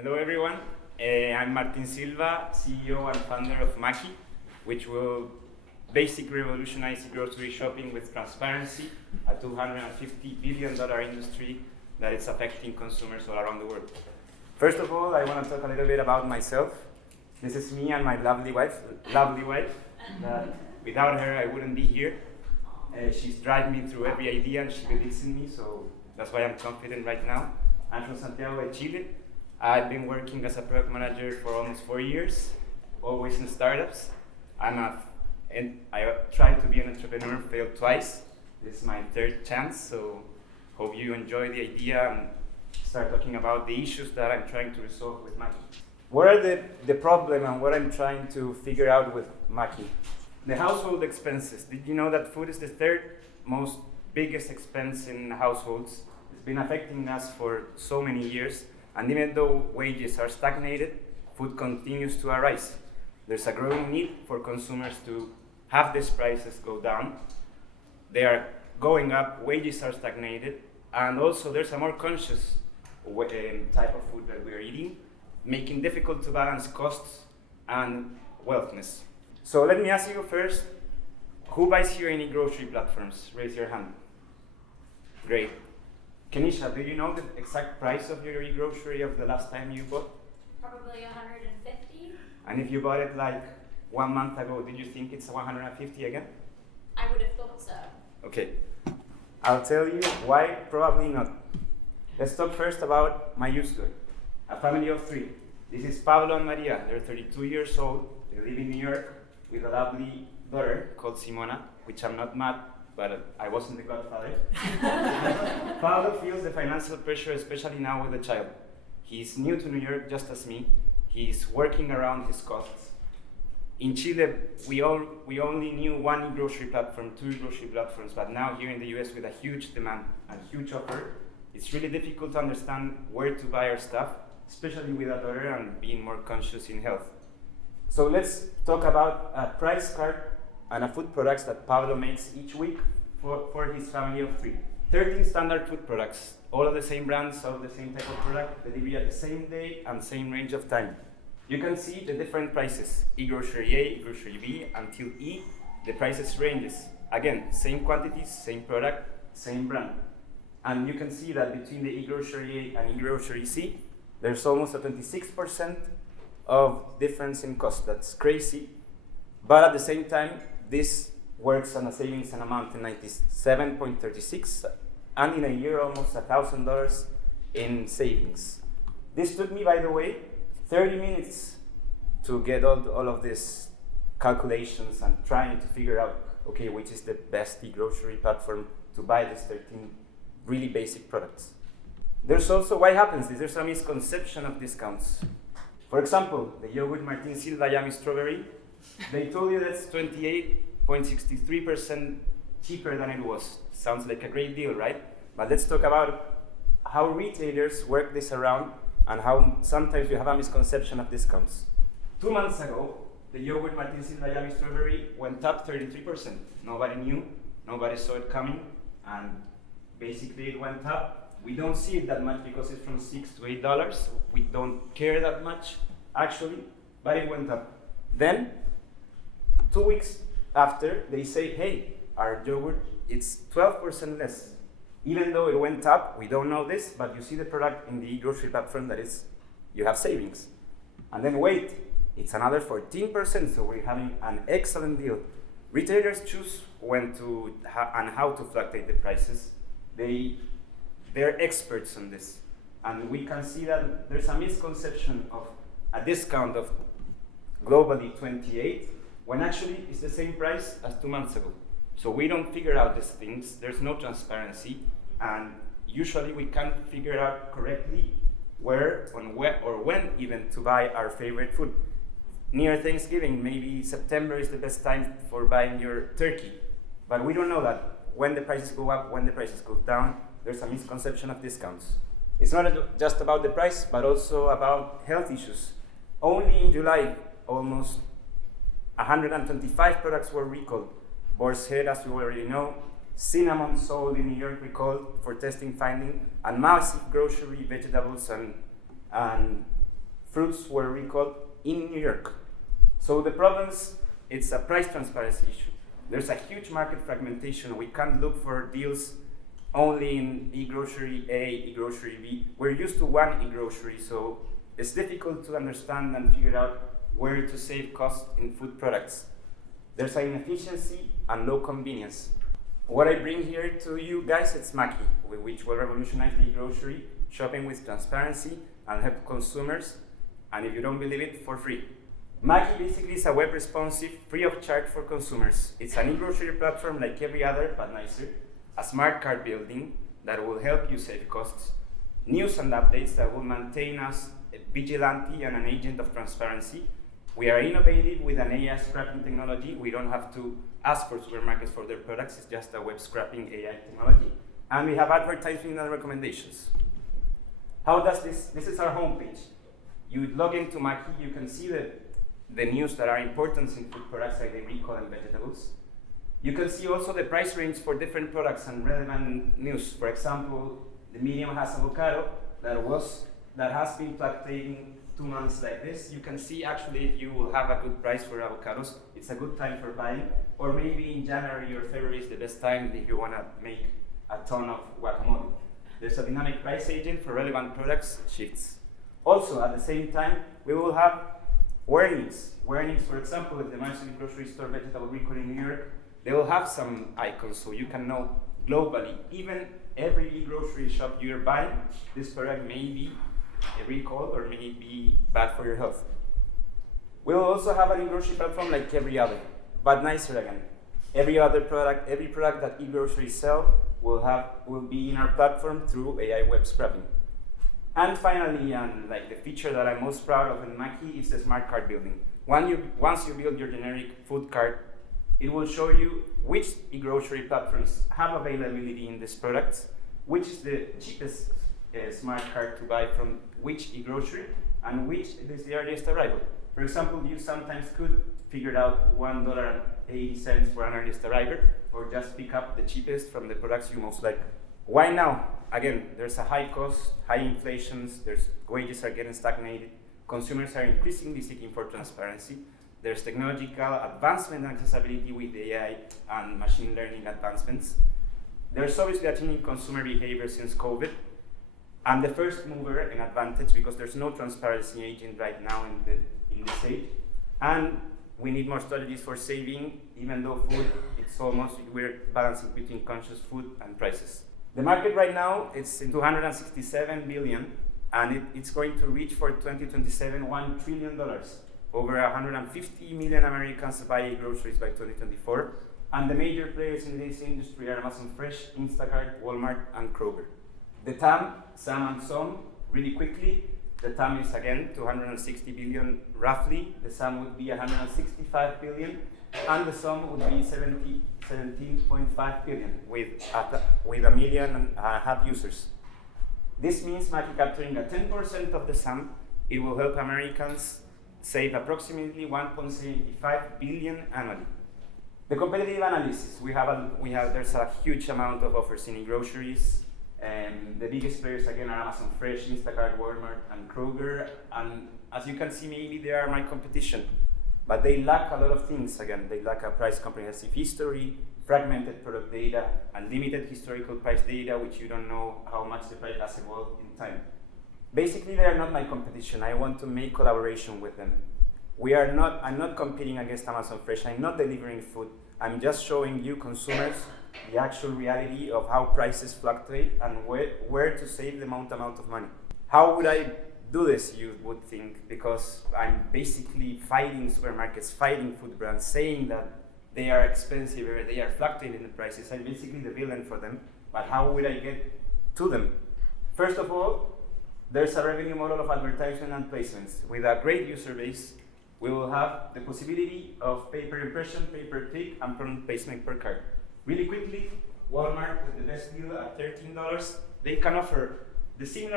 Hello everyone, I'm Martin Silva, CEO and founder of Maqui, which will basically revolutionize grocery shopping with transparency, a $250 billion industry that is affecting consumers all around the world. First of all, I want to talk a little bit about myself. This is me and my lovely wife, that without her I wouldn't be here. She's driving me through every idea and she believes in me, so that's why I'm confident right now. I'm from Santiago de Chile. I've been working as a product manager for almost 4 years, always in startups. And I tried to be an entrepreneur, failed twice. This is my third chance, so hope you enjoy the idea and start talking about the issues that I'm trying to resolve with Maqui. What are the problem and what I'm trying to figure out with Maqui? The household expenses. Did you know that food is the third most biggest expense in households? It's been affecting us for so many years. And even though wages are stagnated, food continues to arise. There's a growing need for consumers to have these prices go down. They are going up, wages are stagnated, and also there's a more conscious type of food that we're eating, making difficult to balance costs and wealthness. So let me ask you first, who buys here any grocery platforms? Raise your hand. Great. Kenisha, do you know the exact price of your e-grocery of the last time you bought? Probably 150. And if you bought it like 1 month ago, did you think it's 150 again? I would have thought so. Okay, I'll tell you why probably not. Let's talk first about my use story. A family of 3. This is Pablo and Maria. They're 32 years old. They live in New York with a lovely daughter called Simona, which I'm not mad, but I wasn't the godfather. Pablo feels the financial pressure, especially now with a child. He's new to New York just as me. He's working around his costs. In Chile, we only knew one e-grocery platform, 2 e-grocery platforms, but now here in the US with a huge demand and huge offer, it's really difficult to understand where to buy our stuff, especially with a daughter and being more conscious in health. So let's talk about a price card and a food products that Pablo makes each week for his family of 3. 13 standard food products, all of the same brands, all of the same type of product, delivery at the same day and same range of time. You can see the different prices, e-grocery A, e-grocery B, until E, the prices ranges. Again, same quantities, same product, same brand. And you can see that between the e-grocery A and e-grocery C, there's almost a 26% of difference in cost. That's crazy. But at the same time, this works on a savings in a month in 97.36, and in a year almost $1,000 in savings. This took me, by the way, 30 minutes to get all of these calculations and trying to figure out, okay, which is the best e-grocery platform to buy these 13 really basic products. There's also, why happens this? There's a misconception of discounts. For example, the yogurt Martin Silva Yummy Strawberry, they told you that's 28.63% cheaper than it was. Sounds like a great deal, right? But let's talk about how retailers work this around and how sometimes you have a misconception of discounts. 2 months ago, the yogurt Martin Silva Yummy Strawberry went up 33%. Nobody knew, nobody saw it coming, and basically it went up. We don't see it that much because it's from $6 to $8. We don't care that much, actually, but it went up. Then, 2 weeks after, they say, hey, our yogurt, it's 12% less. Even though it went up, we don't know this, but you see the product in the e-grocery platform that is, you have savings. And then wait, it's another 14%, so we're having an excellent deal. Retailers choose when to and how to fluctuate the prices. They're experts on this. And we can see that there's a misconception of a discount of globally 28, when actually it's the same price as 2 months ago. So we don't figure out these things, there's no transparency, and usually we can't figure out correctly where, or when even to buy our favorite food. Near Thanksgiving, maybe September is the best time for buying your turkey, but we don't know that. When the prices go up, when the prices go down, there's a misconception of discounts. It's not just about the price, but also about health issues. Only in July, almost 125 products were recalled. Boar's Head, as you already know, cinnamon sold in New York recalled for testing finding, and massive grocery, vegetables, and fruits were recalled in New York. So the problems, it's a price transparency issue. There's a huge market fragmentation. We can't look for deals only in e-grocery A, e-grocery B. We're used to one e-grocery, so it's difficult to understand and figure out where to save costs in food products. There's an inefficiency and low convenience. What I bring here to you guys, it's Maqui, which will revolutionize the grocery, shopping with transparency and help consumers, and if you don't believe it, for free. Maqui basically is a web responsive, free of charge for consumers. It's an e-grocery platform like every other, but nicer, a smart cart building that will help you save costs, news and updates that will maintain us a vigilante and an agent of transparency. We are innovative with an AI scrapping technology. We don't have to ask for supermarkets for their products. It's just a web scrapping AI technology. And we have advertising and recommendations. How does this is our homepage. You log into Maqui, you can see the news that are important in food products like the recall and vegetables. You can see also the price range for different products and relevant news. For example, the medium has avocado that has been fluctuating 2 months like this. You can see actually if you will have a good price for avocados, it's a good time for buying, or maybe in January or February is the best time if you want to make a ton of guacamole. There's a dynamic price agent for relevant products shifts. Also, at the same time, we will have warnings. Warnings, for example, if the Maqui grocery store vegetable recall in New York, they will have some icons so you can know globally, even every e-grocery shop you're buying, this product may be a recall or may be bad for your health. We will also have an e-grocery platform like every other, but nicer again. Every product that e-grocery sell will be in our platform through AI web scrapping. And finally, and like the feature that I'm most proud of in Maqui is the smart cart building. Once you build your generic food cart, it will show you which e-grocery platforms have availability in these products, which is the cheapest smart cart to buy from which e-grocery, and which is the earliest arrival. For example, you sometimes could figure out $1.80 for an earliest arrival, or just pick up the cheapest from the products you most like. Why now? Again, there's a high cost, high inflations, wages are getting stagnated, consumers are increasingly seeking for transparency, there's technological advancement and accessibility with AI and machine learning advancements. There's obviously a change in consumer behavior since COVID. I'm the first mover in advantage because there's no transparency agent right now in this age. And we need more strategies for saving, even though food, we're balancing between conscious food and prices. The market right now, it's in 267 billion, and it's going to reach for 2027, $1 trillion. Over 150 million Americans buy groceries by 2024, and the major players in this industry are Amazon Fresh, Instacart, Walmart, and Kroger. The TAM, SAM and SOM, really quickly, the TAM is again 260 billion roughly, the SAM would be 165 billion, and the SOM would be 17.5 billion with 1.5 million users. This means Maqui capturing 10% of the SAM. It will help Americans save approximately 1.75 billion annually. The competitive analysis, there's a huge amount of offers in e-groceries. The biggest players again are Amazon Fresh, Instacart, Walmart, and Kroger. And as you can see, maybe they are my competition, but they lack a lot of things. Again, they lack a price comprehensive history, fragmented product data, and limited historical price data, which you don't know how much the price has evolved in time. Basically, they are not my competition. I want to make collaboration with them. I'm not competing against Amazon Fresh. I'm not delivering food. I'm just showing you consumers the actual reality of how prices fluctuate and where to save the amount of money. How would I do this, you would think? Because I'm basically fighting supermarkets, fighting food brands, saying that they are expensive or they are fluctuating in prices. I'm basically the villain for them. But how would I get to them? First of all, there's a revenue model of advertisement and placements. With a great user base, we will have the possibility of pay per impression, pay per click, and product placement per cart. Really quickly, Walmart with the best deal at $13, they can offer the same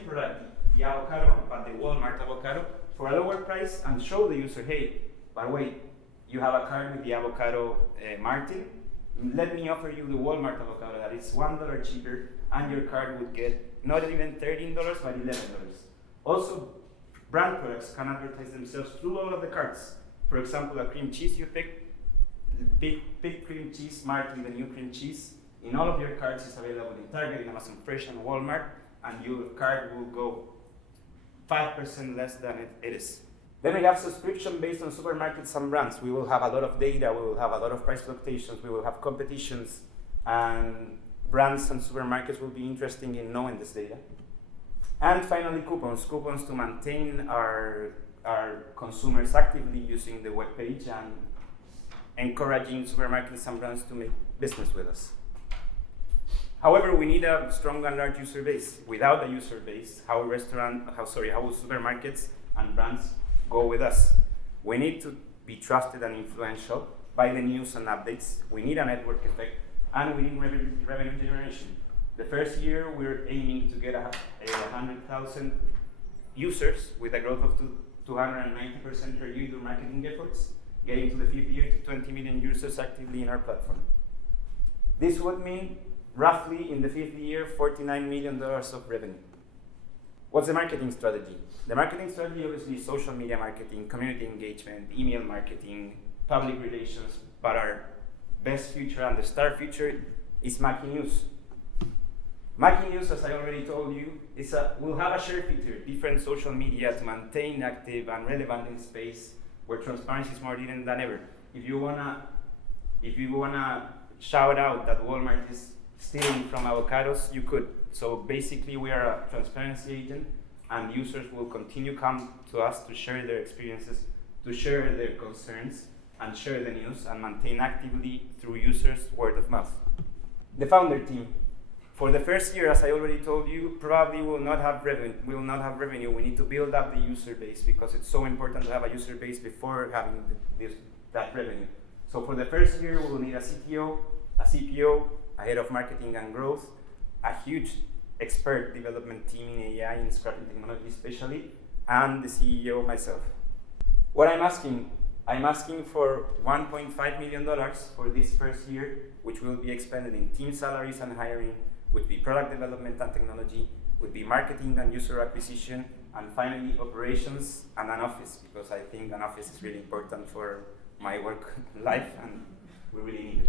product, the avocado, but the Walmart avocado, for a lower price and show the user, hey, by the way, you have a cart with the avocado Martin, let me offer you the Walmart avocado that is $1 cheaper, and your cart would get not even $13, but $11. Also, brand products can advertise themselves through all of the cards. For example, a cream cheese you pick cream cheese marked in the new cream cheese. In all of your cards is available in Target, in Amazon Fresh and Walmart, and your card will go 5% less than it is. Then we have subscription based on supermarkets and brands. We will have a lot of data, we will have a lot of price fluctuations, we will have competitions, and brands and supermarkets will be interested in knowing this data. And finally, coupons to maintain our consumers actively using the web page and encouraging supermarkets and brands to make business with us. However, we need a strong and large user base. Without a user base, how will supermarkets and brands go with us? We need to be trusted and influential by the news and updates. We need a network effect, and we need revenue generation. The first year, we're aiming to get 100,000 users with a growth of 290% per year through marketing efforts, getting to the fifth year to 20 million users actively in our platform. This would mean, roughly in the fifth year, $49 million of revenue. What's the marketing strategy? The marketing strategy obviously is social media marketing, community engagement, email marketing, public relations, but our best feature and the star feature is Maqui News. Maqui News, as I already told you, will have a share feature, different social media to maintain active and relevant in space where transparency is more needed than ever. If you wanna shout out that Walmart is stealing from avocados, you could. So basically, we are a transparency agent, and users will continue come to us to share their experiences, to share their concerns, and share the news, and maintain actively through users' word of mouth. The founder team. For the first year, as I already told you, probably will not have revenue. We need to build up the user base because it's so important to have a user base before having that revenue. So for the first year, we will need a CTO, a CPO, a head of marketing and growth, a huge expert development team in AI and scrapping technology especially, and the CEO myself. What I'm asking for $1.5 million for this first year, which will be expended in team salaries and hiring, would be product development and technology, would be marketing and user acquisition, and finally operations and an office, because I think an office is really important for my work life and we really need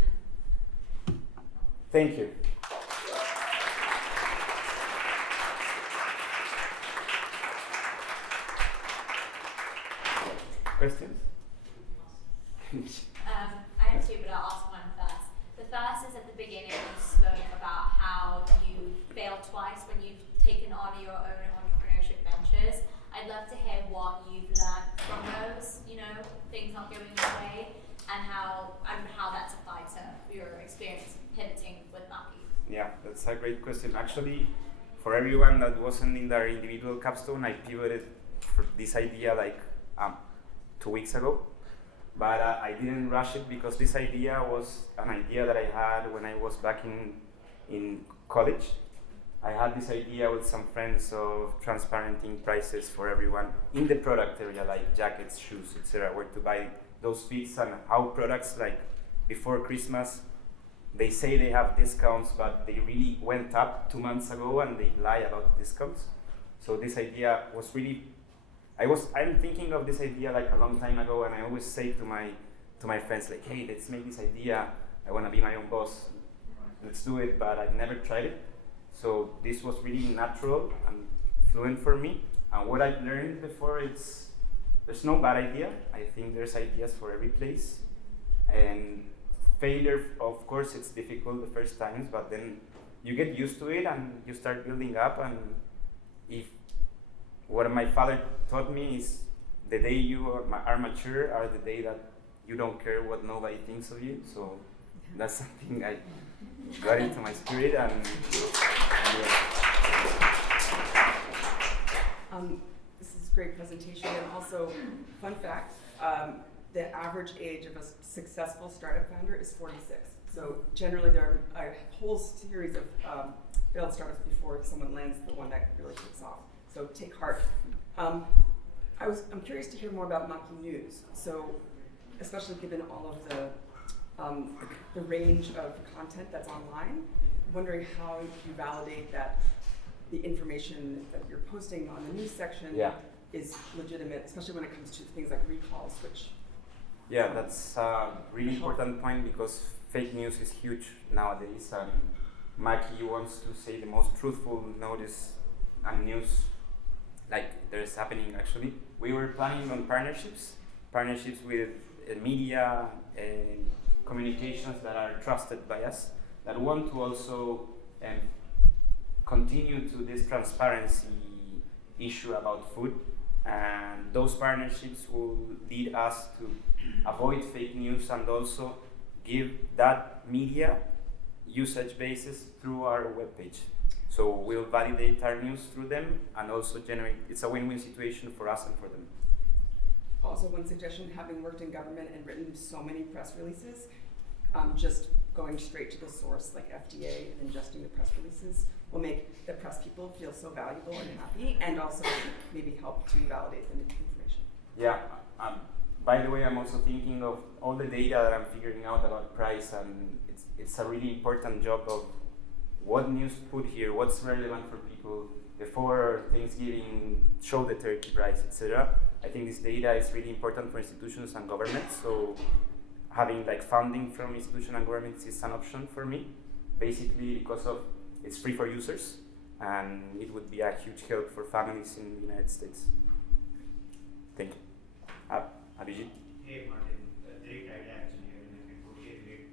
it. Thank you. Questions? I have two, but I'll ask one first. The first is at the beginning you spoke about how you failed twice when you've taken on your own entrepreneurship ventures. I'd love to hear what you've learned from those, things not going your way, and how that's applied to your experience pivoting with Maqui. Yeah, that's a great question. Actually, for everyone that wasn't in their individual Capstone, I pivoted for this idea 2 weeks ago. But I didn't rush it because this idea was an idea that I had when I was back in college. I had this idea with some friends of transparenting prices for everyone in the product area, like jackets, shoes, etc., where to buy those fits, and how products like before Christmas, they say they have discounts, but they really went up 2 months ago and they lie about the discounts. So this idea was really, I'm thinking of this idea like a long time ago, and I always say to my friends like, hey, let's make this idea. I want to be my own boss. Let's do it, but I've never tried it. So this was really natural and fluent for me. And what I've learned before, there's no bad idea. I think there's ideas for every place. And failure, of course, it's difficult the first times, but then you get used to it and you start building up. And what my father taught me is the day you are mature are the day that you don't care what nobody thinks of you. So that's something I got into my spirit. And this is a great presentation, and also, fun fact, the average age of a successful startup founder is 46. So generally there are a whole series of failed startups before someone lands the one that really kicks off. So take heart. I'm curious to hear more about Maqui News. So, especially given all of the range of content that's online, wondering how you validate that the information that you're posting on the news section is legitimate, especially when it comes to things like recalls, which Yeah, that's a really important point because fake news is huge nowadays, and Maqui wants to say the most truthful notice and news like there's happening actually. We were planning on partnerships with media and communications that are trusted by us, that want to also um, continue to this transparency issue about food, and those partnerships will lead us to avoid fake news and also give that media usage basis through our webpage. So we'll validate our news through them and also generate, it's a win-win situation for us and for them. also one suggestion, having worked in government and written so many press releases, just going straight to the source like FDA and ingesting the press releases will make the press people feel so valuable and happy, and also maybe help to validate the information. Yeah, by the way, I'm also thinking of all the data that I'm figuring out about price, and it's a really important job of what news put here, what's relevant for people before Thanksgiving, show the turkey price, etc. I think this data is really important for institutions and governments, so having like funding from institutions and governments is an option for me, basically because of it's free for users, and it would be a huge help for families in the United States. Thank you. Abhijit? Hey Martin, great idea actually. I mean, I can totally relate.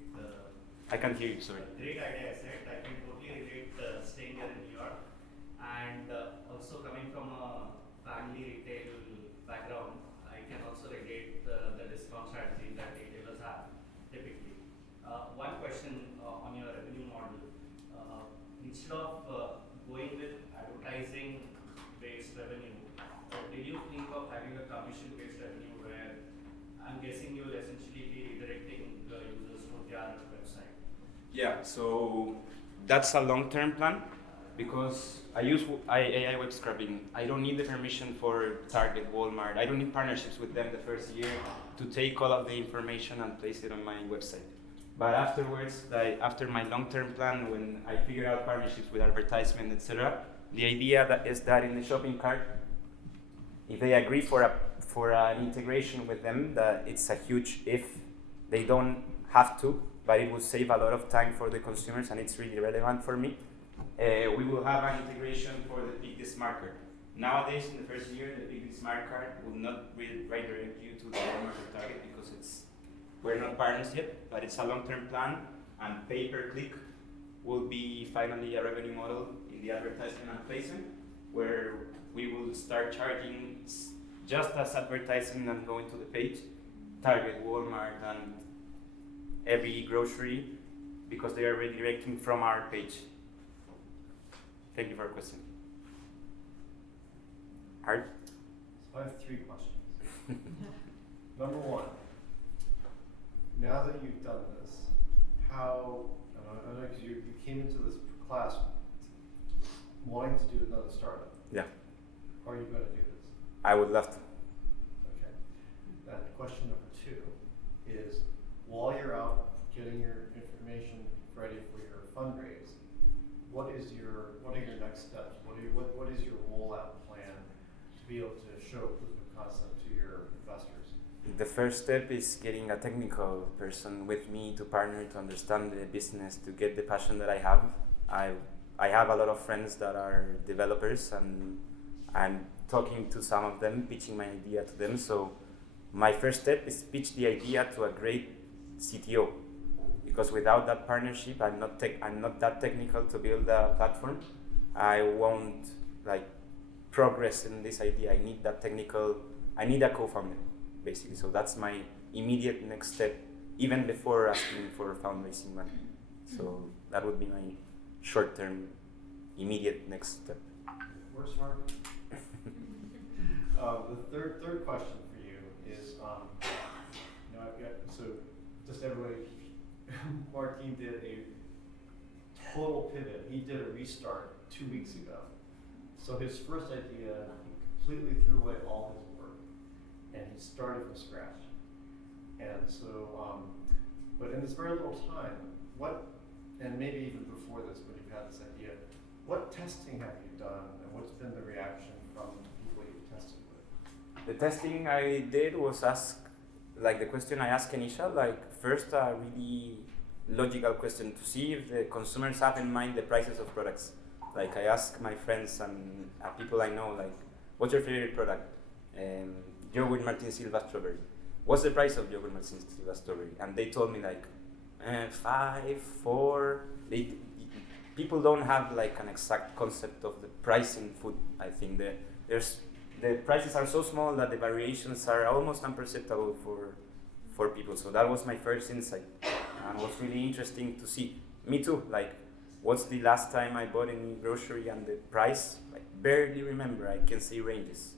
I can't hear you, sorry. Great idea, I said. I can totally relate staying here in New York, and also coming from a family retail background, I can also relate the discount strategy that retailers have typically. One question on your revenue model. Instead of going with advertising-based revenue, did you think of having a commission-based revenue where I'm guessing you'll essentially be redirecting the users to their website? Yeah, so that's a long-term plan because I use AI web scrubbing. I don't need the permission for Target, Walmart. I don't need partnerships with them the first year to take all of the information and place it on my website. But afterwards, after my long-term plan, when I figure out partnerships with advertisement, etc., the idea is that in the shopping cart, if they agree for an integration with them, that it's a huge if. They don't have to, but it will save a lot of time for the consumers, and it's really relevant for me. We will have an integration for the Pick the Smart Card. Nowadays, in the first year, the Pick the Smart Card will not redirect you to the Walmart or Target because we're not partners yet, but it's a long-term plan, and pay-per-click will be finally a revenue model in the advertisement and placement, where we will start charging just as advertising and going to the page, Target, Walmart, and every grocery, because they are redirecting from our page. Thank you for your question. Art? So I have 3 questions. Number 1, now that you've done this, how, I know because you came into this class wanting to do another startup. Yeah. How are you going to do this? I would love to. Okay. Then question number 2 is, while you're out getting your information ready for your fundraise, what are your next steps? What is your rollout plan to be able to show proof of concept to your investors? The first step is getting a technical person with me to partner, to understand the business, to get the passion that I have. I have a lot of friends that are developers, and I'm talking to some of them, pitching my idea to them. So my first step is pitch the idea to a great CTO, because without that partnership, I'm not that technical to build a platform. I won't progress in this idea. I need that technical. I need a co-founder, basically. So that's my immediate next step, even before asking for fundraising money. So that would be my short-term, immediate next step. We're smart. The third question for you is, I've got, so just everybody, Martin did a total pivot. He did a restart 2 weeks ago. So his first idea, he completely threw away all his work, and he started from scratch. And so, but in this very little time, and maybe even before this, when you've had this idea, what testing have you done, and what's been the reaction from the people you've tested with? The testing I did was ask, like the question I asked Kenisha, like first a really logical question to see if the consumers have in mind the prices of products. Like I ask my friends and people I know, like, what's your favorite product? Yogurt Martin Silva strawberry. What's the price of yogurt Martin Silva strawberry? And they told me like 5, 4. People don't have like an exact concept of the price in food. I think the prices are so small that the variations are almost imperceptible for people. So that was my first insight, and was really interesting to see. Me too. Like, what's the last time I bought any grocery and the price? I barely remember. I can see ranges,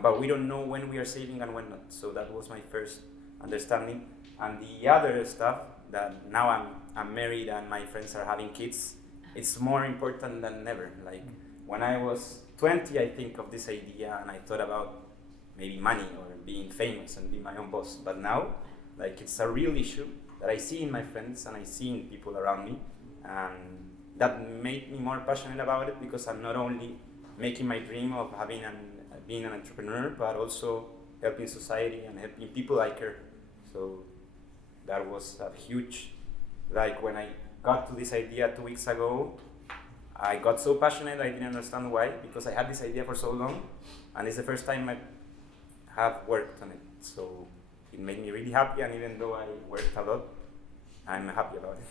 but we don't know when we are saving and when not. So that was my first understanding. And the other stuff that now I'm married and my friends are having kids, it's more important than ever. Like when I was 20, I think of this idea and I thought about maybe money or being famous and be my own boss. But now, like, it's a real issue that I see in my friends and I see in people around me, and that made me more passionate about it, because I'm not only making my dream of being an entrepreneur, but also helping society and helping people I care. So that was a huge, like when I got to this idea 2 weeks ago, I got so passionate I didn't understand why, because I had this idea for so long, and it's the first time I have worked on it. So it made me really happy, and even though I worked a lot, I'm happy about it.